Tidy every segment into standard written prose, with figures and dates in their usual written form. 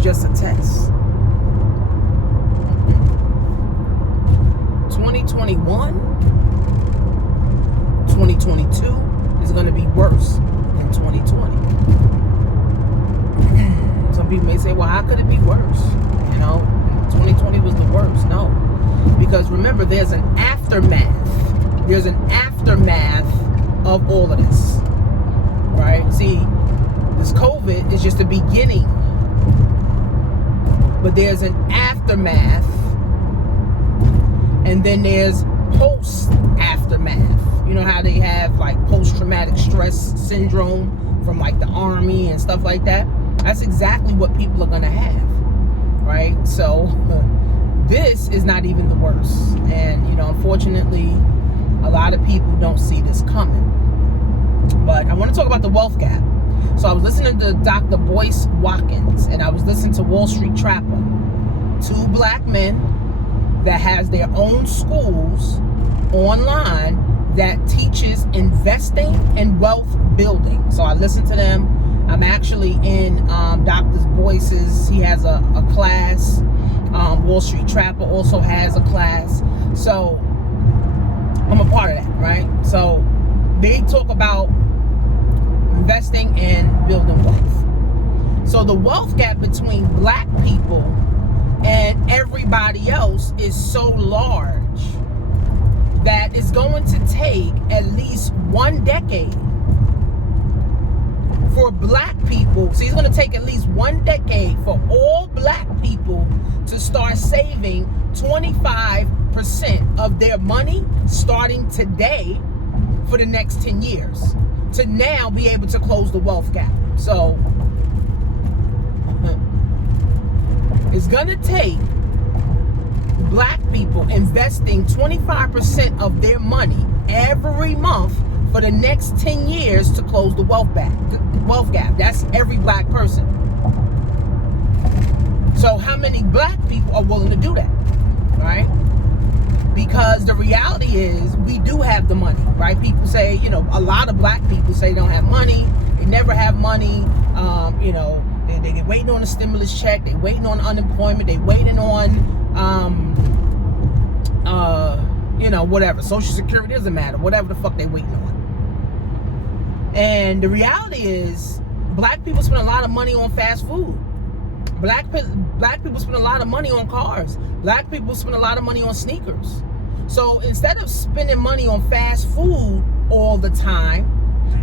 just a test. 2021, 2022 is going to be worse than 2020. Some people may say, well, how could it be worse? 2020 was the worst. No, because remember, there's an aftermath. There's an aftermath of all of this, right? See, this COVID is just the beginning, but there's an aftermath, and then there's post-aftermath. You know how they have like post-traumatic stress syndrome from like the army and stuff like that? That's exactly what people are going to have, right? So this is not even the worst. And, unfortunately, a lot of people don't see this coming. But I want to talk about the wealth gap. So I was listening to Dr. Boyce Watkins, and I was listening to Wall Street Trapper. Two black men that has their own schools online that teaches investing and wealth building. So I listened to them. I'm actually in Dr. Boyce's. He has a class. Wall Street Trapper also has a class. So I'm a part of that, right? So they talk about investing and building wealth. So the wealth gap between black people and everybody else is so large that it's going to take at least 1 decade for black people. So it's going to take at least 1 decade for all black people to start saving 25% of their money starting today for the next 10 years to now be able to close the wealth gap. So it's going to take black people investing 25% of their money every month for the next 10 years to close the wealth gap. That's every black person. So how many black people are willing to do that, right? Because the reality is we do have the money, right? People say, a lot of black people say they don't have money. They never have money. They're waiting on a stimulus check. They're waiting on unemployment. They're waiting on, whatever. Social Security, doesn't matter. Whatever the fuck they're waiting on. And the reality is black people spend a lot of money on fast food. Black people spend a lot of money on cars. Black people spend a lot of money on sneakers. So instead of spending money on fast food all the time,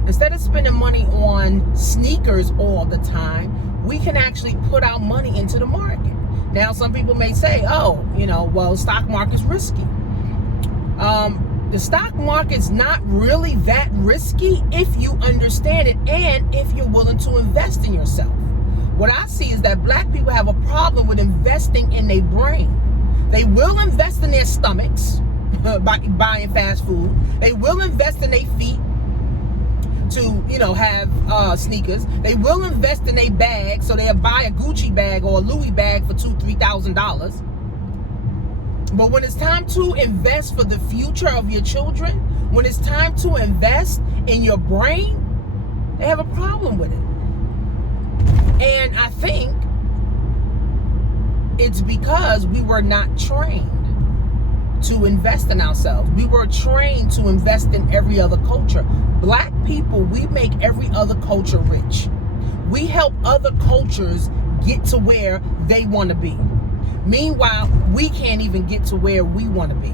instead of spending money on sneakers all the time, we can actually put our money into the market. Now, some people may say, the stock market's risky. The stock market's not really that risky if you understand it and if you're willing to invest in yourself. What I see is that black people have a problem with investing in their brain. They will invest in their stomachs by buying fast food. They will invest in their feet to, have sneakers. They will invest in their bag, so they'll buy a Gucci bag or a Louis bag for $2,000-$3,000. But when it's time to invest for the future of your children, when it's time to invest in your brain, they have a problem with it. And I think it's because we were not trained to invest in ourselves. We were trained to invest in every other culture. Black people, we make every other culture rich. We help other cultures get to where they want to be. Meanwhile, we can't even get to where we want to be.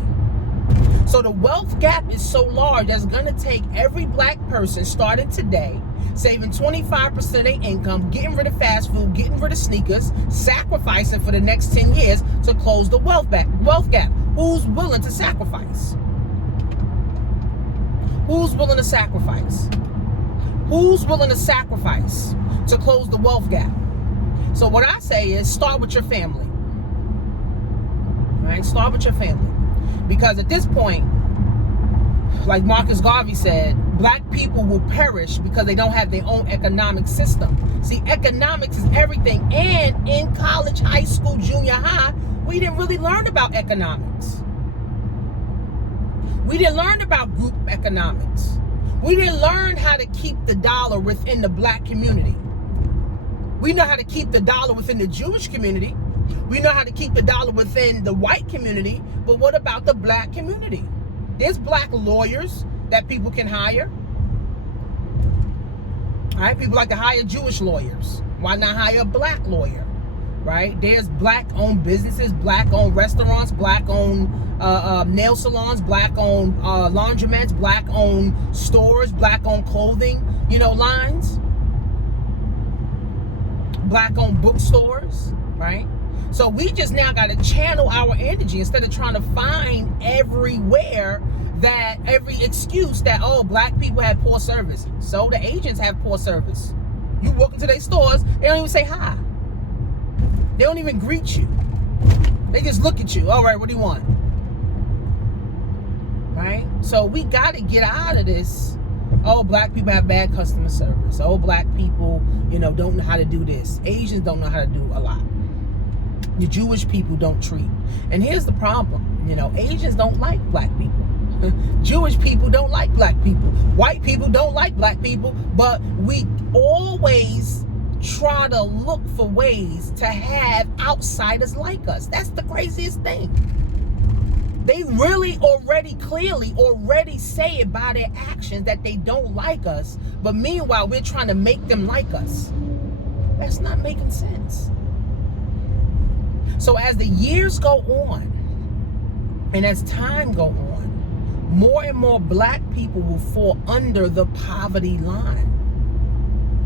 So the wealth gap is so large that's going to take every black person starting today, saving 25% of their income, getting rid of fast food, getting rid of sneakers, sacrificing for the next 10 years to close the wealth gap. Who's willing to sacrifice? Who's willing to sacrifice? Who's willing to sacrifice to close the wealth gap? So what I say is start with your family. Right? Start with your family. Because at this point, like Marcus Garvey said, black people will perish because they don't have their own economic system. See, economics is everything. And in college, high school, junior high, we didn't really learn about economics. We didn't learn about group economics. We didn't learn how to keep the dollar within the black community. We know how to keep the dollar within the Jewish community. We know how to keep the dollar within the white community. But what about the black community? There's black lawyers that people can hire. All right, people like to hire Jewish lawyers. Why not hire a black lawyer? Right? There's black-owned businesses, black-owned restaurants, black-owned nail salons, black-owned laundromats, black-owned stores, black-owned clothing, lines, black-owned bookstores, right? So we just now got to channel our energy instead of trying to find everywhere every excuse that, oh, black people have poor service. So the Asians have poor service. You walk into their stores, they don't even say hi. They don't even greet you. They just look at you. All right, what do you want? Right? So we got to get out of this. Oh, black people have bad customer service. Oh, black people, don't know how to do this. Asians don't know how to do a lot. The Jewish people don't treat. And here's the problem. Asians don't like black people. Jewish people don't like black people. White people don't like black people. But we always try to look for ways to have outsiders like us. That's the craziest thing. They really already say it by their actions that they don't like us, but meanwhile we're trying to make them like us. That's not making sense. So as the years go on and as time go on, more and more black people will fall under the poverty line.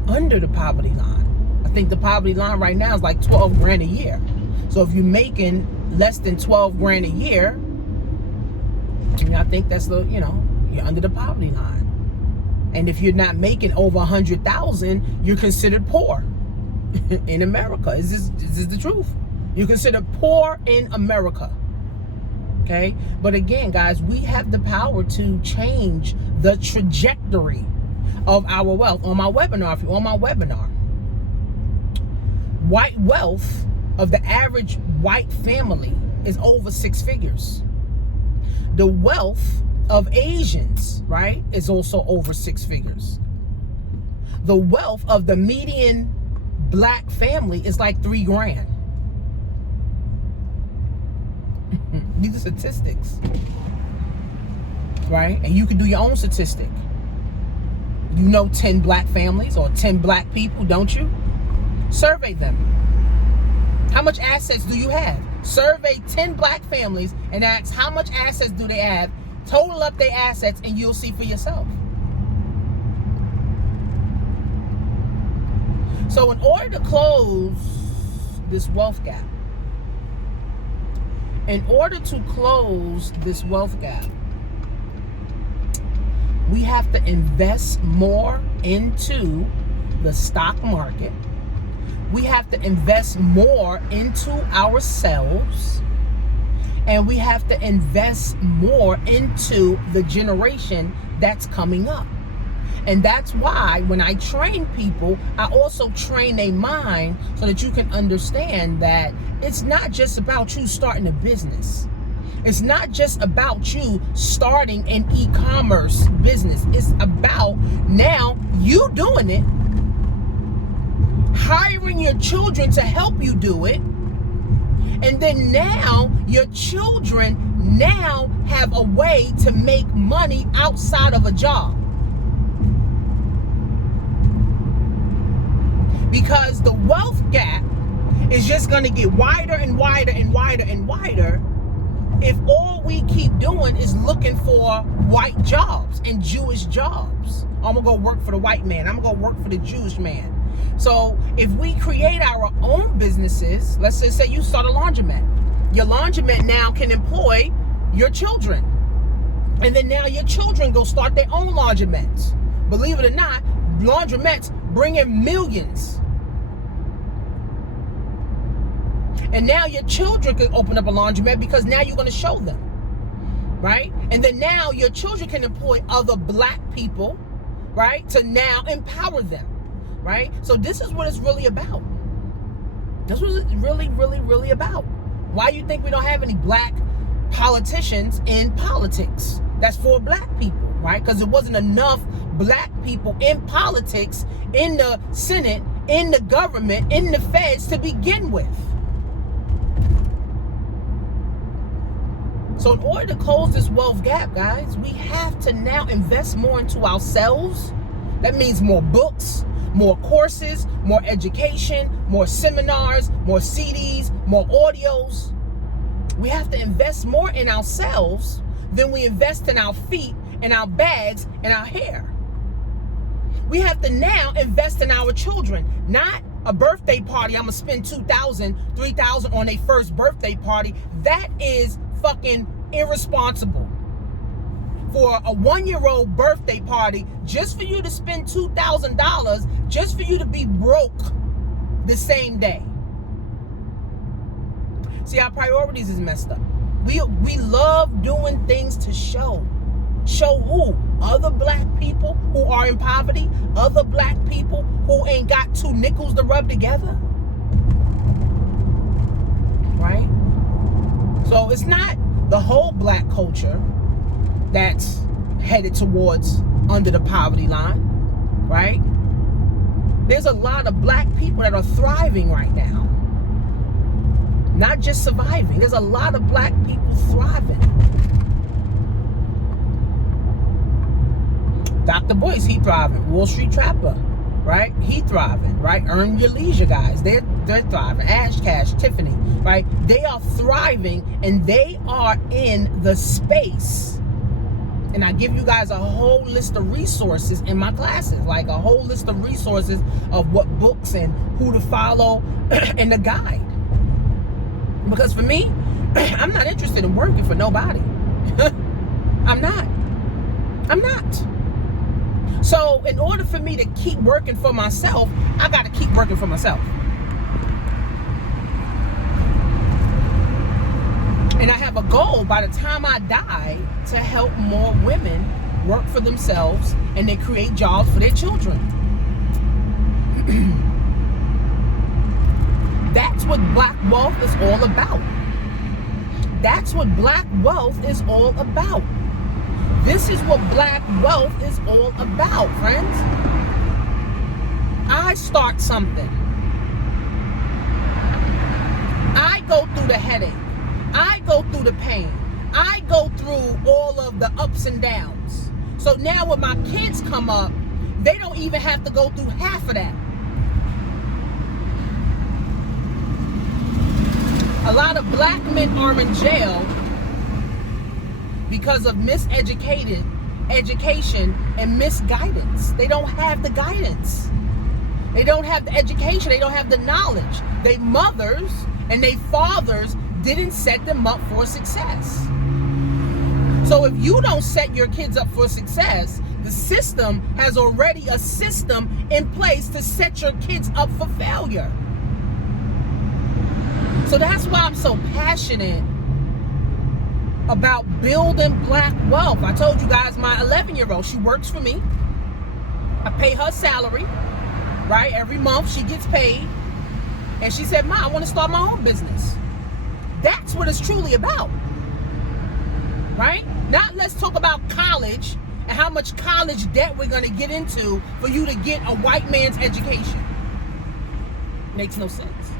Under the poverty line. I think the poverty line right now is like 12 grand a year. So if you're making less than 12 grand a year, I think that's you're under the poverty line. And if you're not making over 100,000, you're considered poor in America. Is this the truth? You're considered poor in America. Okay? But again, guys, we have the power to change the trajectory of our wealth. On my webinar, if you're on my webinar, white wealth of the average white family is over 6 figures. The wealth of Asians, right, is also over 6 figures. The wealth of the median black family is like 3 grand. These are statistics, right? And you can do your own statistic. 10 black families or 10 black people, don't you? Survey them. How much assets do you have? Survey 10 black families and ask how much assets do they have. Total up their assets and you'll see for yourself. So in order to close this wealth gap, we have to invest more into the stock market. We have to invest more into ourselves. And we have to invest more into the generation that's coming up. And that's why when I train people, I also train their mind so that you can understand that it's not just about you starting a business. It's not just about you starting an e-commerce business. It's about now you doing it, hiring your children to help you do it, and then now your children now have a way to make money outside of a job. Because the wealth gap is just going to get wider and wider and wider and wider if all we keep doing is looking for white jobs and Jewish jobs. I'm going to go work for the white man. I'm going to go work for the Jewish man. So if we create our own businesses, let's just say you start a laundromat. Your laundromat now can employ your children. And then now your children go start their own laundromats. Believe it or not, laundromats bring in millions. And now your children can open up a laundromat because now you're going to show them. Right? And then now your children can employ other black people, right, to now empower them. Right? So this is what it's really about. This was really, really, really about. Why you think we don't have any black politicians in politics? That's for black people, right? Because there wasn't enough black people in politics, in the Senate, in the government, in the feds to begin with. So in order to close this wealth gap, guys, we have to now invest more into ourselves. That means more books, more courses, more education, more seminars, more CDs, more audios. We have to invest more in ourselves than we invest in our feet, in our bags, and our hair. We have to now invest in our children, not a birthday party. I'm gonna spend $2,000, $3,000 on a first birthday party. That is fucking irresponsible. For a 1-year-old birthday party, just for you to spend $2,000, just for you to be broke the same day. See, our priorities is messed up. We love doing things to show. Show who? Other black people who are in poverty, other black people who ain't got 2 nickels to rub together. Right? So it's not the whole black culture that's headed towards under the poverty line, right? There's a lot of black people that are thriving right now. Not just surviving. There's a lot of black people thriving. Dr. Boyce, he thriving. Wall Street Trapper, right? He thriving, right? Earn Your Leisure guys, they're thriving. Ash Cash, Tiffany, right? They are thriving and they are in the space. And I give you guys a whole list of resources in my classes, like a whole list of resources of what books and who to follow in the guide. Because for me, I'm not interested in working for nobody. I'm not. So in order for me to keep working for myself, I got to keep working for myself. And I have a goal by the time I die to help more women work for themselves and they create jobs for their children. That's what black wealth is all about. That's what black wealth is all about. This is what black wealth is all about, friends. I start something. I go through the headache. I go through the pain. I go through all of the ups and downs. So now when my kids come up, they don't even have to go through half of that. A lot of black men are in jail because of miseducation and misguidance. They don't have the guidance. They don't have the education. They don't have the knowledge. Their mothers and their fathers didn't set them up for success. So if you don't set your kids up for success, the system has already a system in place to set your kids up for failure. So that's why I'm so passionate about building black wealth. I told you guys my 11-year-old, she works for me. I pay her salary, right? Every month she gets paid. And she said, Ma, I want to start my own business. That's what it's truly about, right? Not let's talk about college and how much college debt we're going to get into for you to get a white man's education. Makes no sense,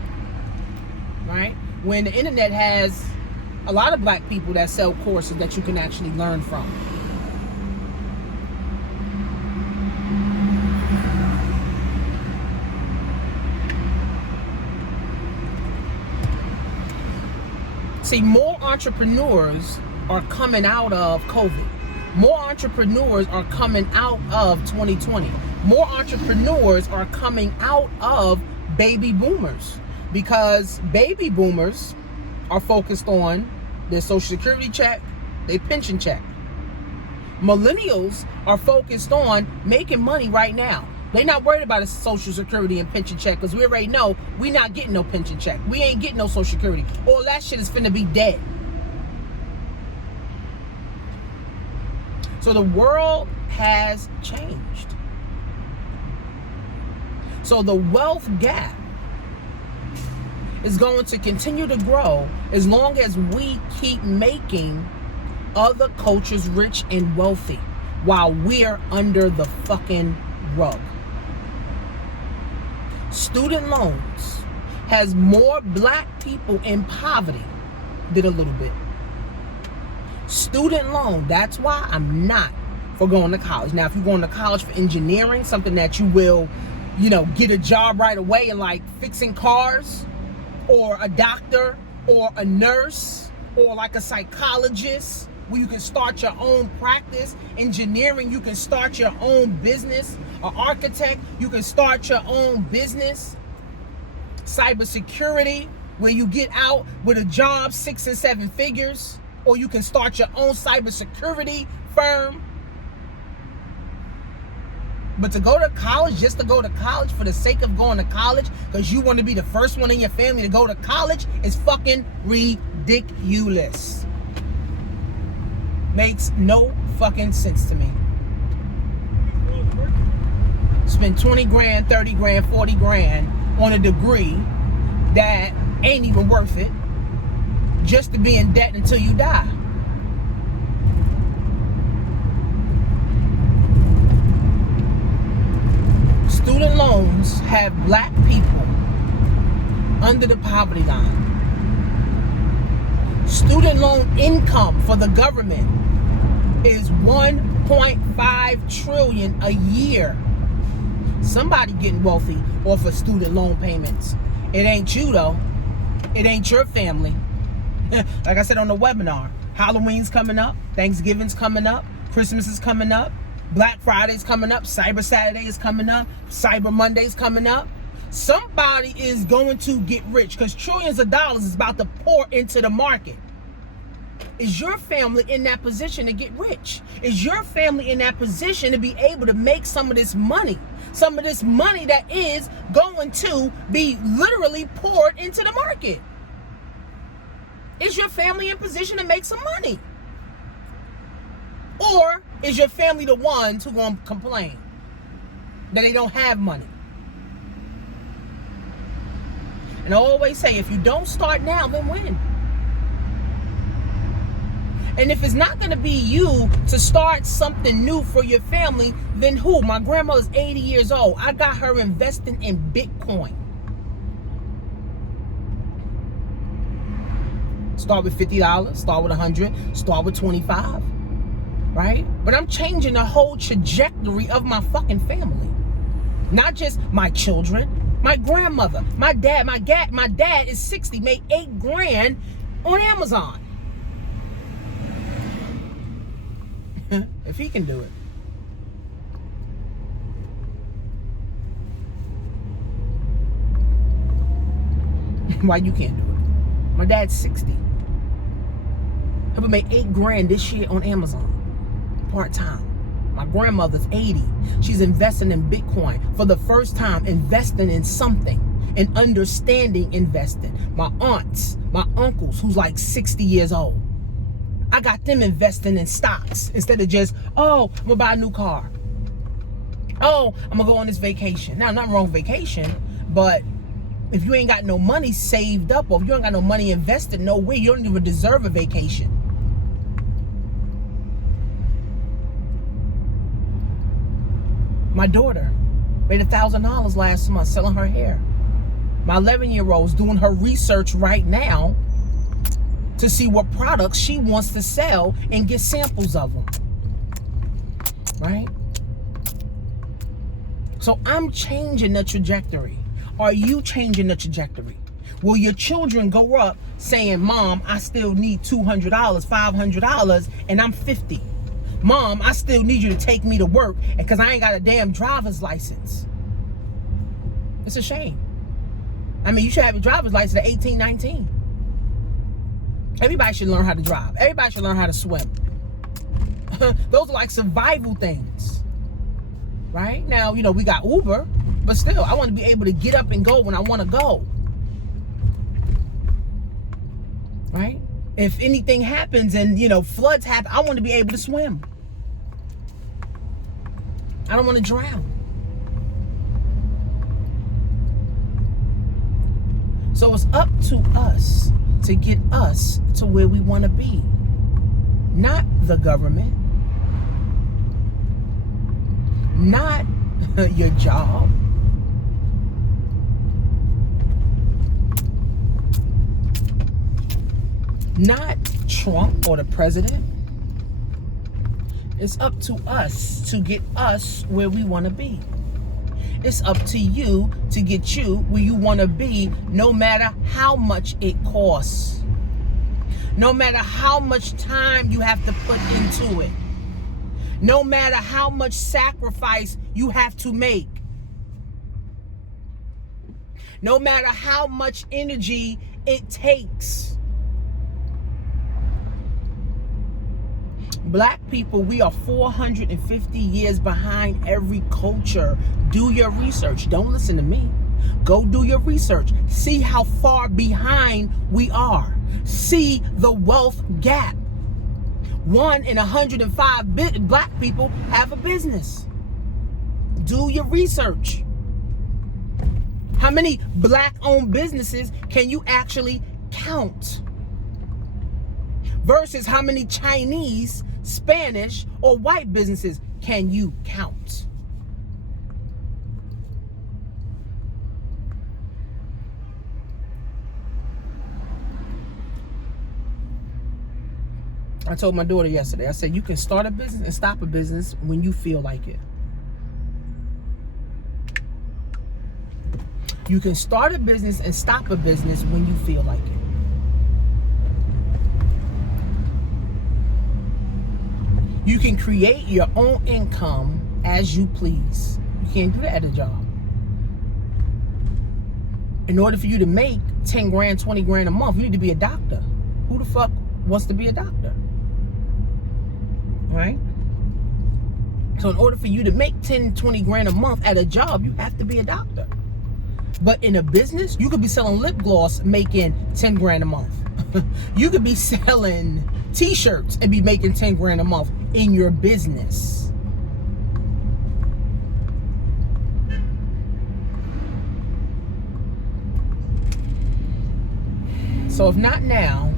right? When the internet has a lot of black people that sell courses that you can actually learn from. See, more entrepreneurs are coming out of COVID. More entrepreneurs are coming out of 2020. More entrepreneurs are coming out of baby boomers, because baby boomers are focused on their Social Security check, their pension check. Millennials are focused on making money right now. They're not worried about a Social Security and pension check, because we already know we not getting no pension check. We ain't getting no Social Security. All that shit is finna be dead. So the world has changed. So the wealth gap is going to continue to grow as long as we keep making other cultures rich and wealthy while we're under the fucking rug. Student loans has more black people in poverty than a little bit. Student loan, that's why I'm not for going to college. Now, if you're going to college for engineering, something that you will, get a job right away and like fixing cars, or a doctor, or a nurse, or like a psychologist, where you can start your own practice. Engineering, you can start your own business. An architect, you can start your own business. Cybersecurity, where you get out with a job 6 and 7 figures, or you can start your own cybersecurity firm. But to go to college, just to go to college for the sake of going to college, because you want to be the first one in your family to go to college, is fucking ridiculous. Makes no fucking sense to me. Spend 20 grand, 30 grand, 40 grand on a degree that ain't even worth it, just to be in debt until you die. Student loans have black people under the poverty line. Student loan income for the government is $1.5 trillion a year. Somebody getting wealthy off of student loan payments. It ain't you though. It ain't your family. Like I said on the webinar, Halloween's coming up, Thanksgiving's coming up, Christmas is coming up, Black Friday's coming up, Cyber Saturday is coming up, Cyber Monday's coming up. Somebody is going to get rich because trillions of dollars is about to pour into the market. Is your family in that position to get rich? Is your family in that position to be able to make some of this money? Some of this money that is going to be literally poured into the market. Is your family in position to make some money? Or is your family the ones who gonna complain that they don't have money? And I always say, if you don't start now, then when? And if it's not gonna be you to start something new for your family, then who? My grandmother's 80 years old. I got her investing in Bitcoin. Start with $50, start with $100, start with $25. Right? But I'm changing the whole trajectory of my fucking family. Not just my children, my grandmother, my dad. My dad is 60, made $8 grand on Amazon. If he can do it. Why you can't do it? My dad's 60. He'll make $8 grand this year on Amazon. Part-time. My grandmother's 80. She's investing in Bitcoin for the first time, investing in something and understanding investing. My aunts, my uncles, who's like 60 years old, I got them investing in stocks instead of just, oh, I'm gonna buy a new car. Oh, I'm gonna go on this vacation. Now, nothing wrong with vacation, but if you ain't got no money saved up, or if you ain't got no money invested nowhere, you don't even deserve a vacation. My daughter made $1,000 last month selling her hair. My 11-year-old's doing her research right now to see what products she wants to sell and get samples of them. Right? So I'm changing the trajectory. Are you changing the trajectory? Will your children go up saying, Mom, I still need $200, $500, and I'm 50? Mom, I still need you to take me to work because I ain't got a damn driver's license. It's a shame. I mean, you should have your driver's license at 18, 19. Everybody should learn how to drive. Everybody should learn how to swim. Those are like survival things. Right? Now, we got Uber, but still, I want to be able to get up and go when I want to go. Right? If anything happens and, floods happen, I want to be able to swim. I don't want to drown. So it's up to us to get us to where we want to be. Not the government. Not your job. not Trump or the president. It's up to us to get us where we want to be. It's up to you to get you where you want to be, no matter how much it costs. No matter how much time you have to put into it. No matter how much sacrifice you have to make. No matter how much energy it takes. Black people, we are 450 years behind every culture. Do your research. Don't listen to me. Go do your research. See how far behind we are. See the wealth gap. 1 in 105 black people have a business. Do your research. How many black-owned businesses can you actually count? Versus how many Chinese, Spanish, or white businesses can you count? I told my daughter yesterday, I said, you can start a business and stop a business when you feel like it. You can start a business and stop a business when you feel like it. You can create your own income as you please. You can't do that at a job. In order for you to make 10 grand, 20 grand a month, you need to be a doctor. Who the fuck wants to be a doctor? Right? So in order for you to make 10, 20 grand a month at a job, you have to be a doctor. But in a business, you could be selling lip gloss making 10 grand a month. You could be selling t-shirts and be making 10 grand a month in your business. So if not now,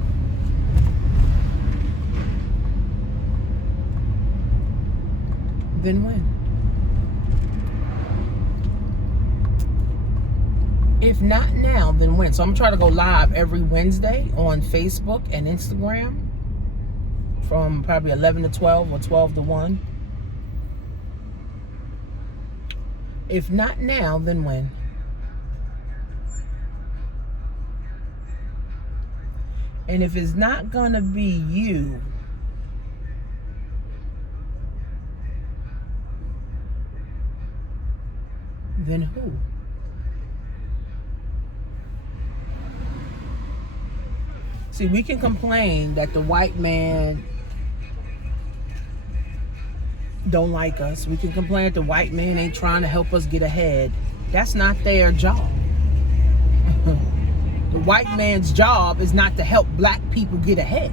then when? If not now, then when? So I'm trying to go live every Wednesday on Facebook and Instagram from probably 11 to 12 or 12 to 1. If not now, then when? And if it's not gonna be you, then who? See, we can complain that the white man don't like us. We can complain that the white man ain't trying to help us get ahead. That's not their job. The white man's job is not to help black people get ahead.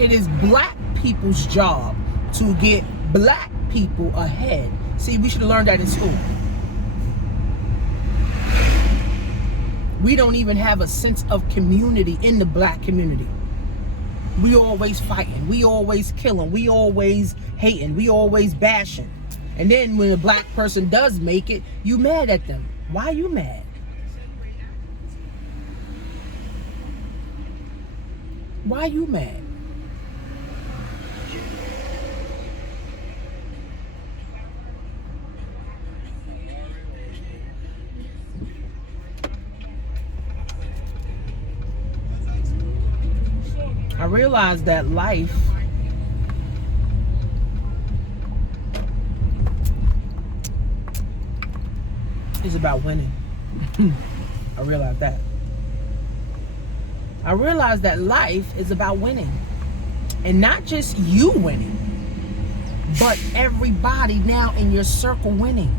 It is black people's job to get black people ahead. See, we should have learned that in school. We don't even have a sense of community in the black community. We always fighting. We always killing. We always hating. We always bashing. And then when a black person does make it, you mad at them. Why are you mad? Why are you mad? I realized that life is about winning. I realized that. I realized that life is about winning. And not just you winning, but everybody now in your circle winning.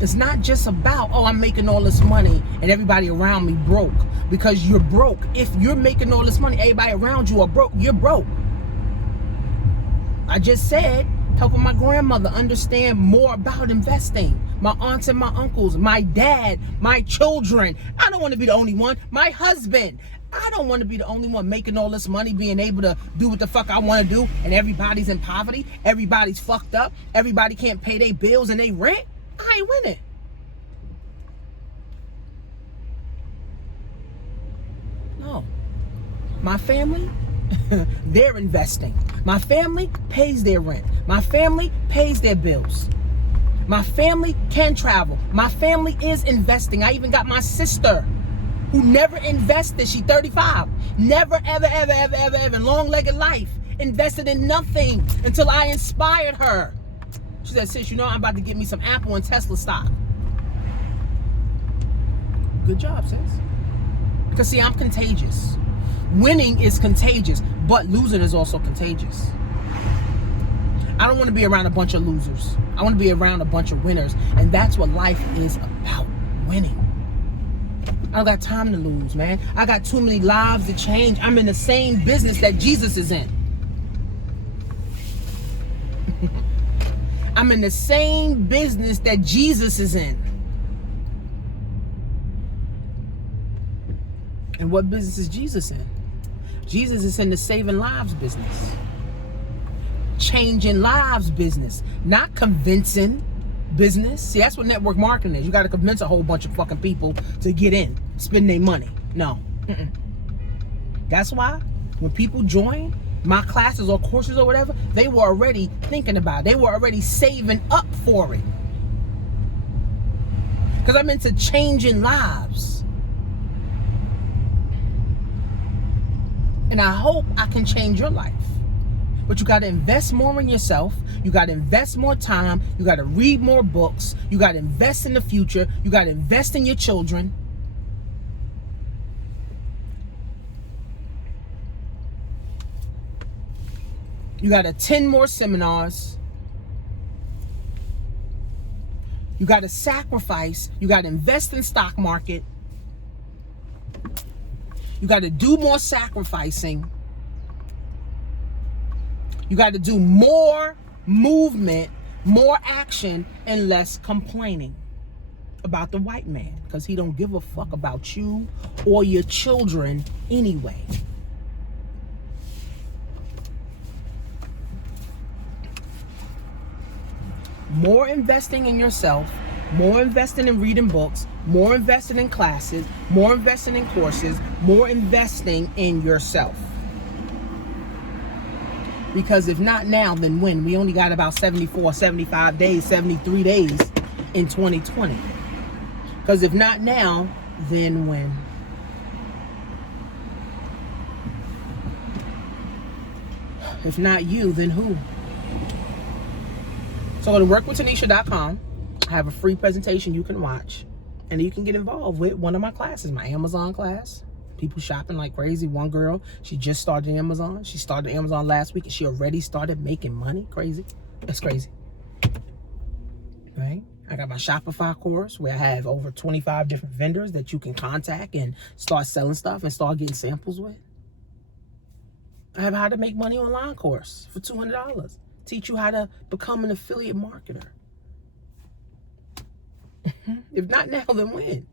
It's not just about, oh, I'm making all this money and everybody around me broke. Because you're broke. If you're making all this money, everybody around you are broke. You're broke. I just said, helping my grandmother understand more about investing. My aunts and my uncles, my dad, my children. I don't want to be the only one. My husband. I don't want to be the only one making all this money, being able to do what the fuck I want to do, and everybody's in poverty. Everybody's fucked up. Everybody can't pay their bills and they rent. I ain't winning. My family, they're investing. My family pays their rent. My family pays their bills. My family can travel. My family is investing. I even got my sister who never invested. She 35. Never, ever, long-legged life. Invested in nothing until I inspired her. She said, sis, you know I'm about to get me some Apple and Tesla stock. Good job, sis. Because see, I'm contagious. Winning is contagious, but losing is also contagious. I don't want to be around a bunch of losers. I want to be around a bunch of winners. And that's what life is about, winning. I don't got time to lose, man. I got too many lives to change. I'm in the same business that Jesus is in. I'm in the same business that Jesus is in. And what business is Jesus in? Jesus is in the saving lives business. Changing lives business. Not convincing business. See, that's what network marketing is. You got to convince a whole bunch of fucking people to get in. Spend their money. No. That's why when people join my classes or courses or whatever, they were already thinking about it. They were already saving up for it. Because I'm into changing lives. And I hope I can change your life. But you got to invest more in yourself. You got to invest more time. You got to read more books. You got to invest in the future. You got to invest in your children. You got to attend more seminars. You got to sacrifice. You got to invest in stock market. You got to do more sacrificing. You got to do more movement, more action, and less complaining about the white man, because he don't give a fuck about you or your children anyway. More investing in yourself, more investing in reading books, more investing in classes, more investing in courses, more investing in yourself. Because if not now, then when? We only got about 74, 75 days, 73 days in 2020. Because if not now, then when? If not you, then who? So go to workwithtanisha.com. I have a free presentation you can watch. And you can get involved with one of my classes, my Amazon class. People shopping like crazy. One girl, she just started Amazon. She started Amazon last week and she already started making money. Crazy. That's crazy. Right? I got my Shopify course where I have over 25 different vendors that you can contact and start selling stuff and start getting samples with. I have how to make money online course for $200. Teach you how to become an affiliate marketer. If not now, then when?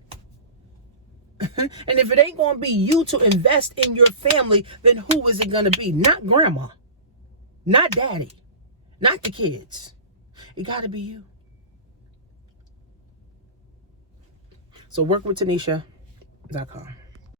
And if it ain't going to be you to invest in your family, then who is it going to be? Not grandma. Not daddy. Not the kids. It got to be you. So workwithtanisha.com.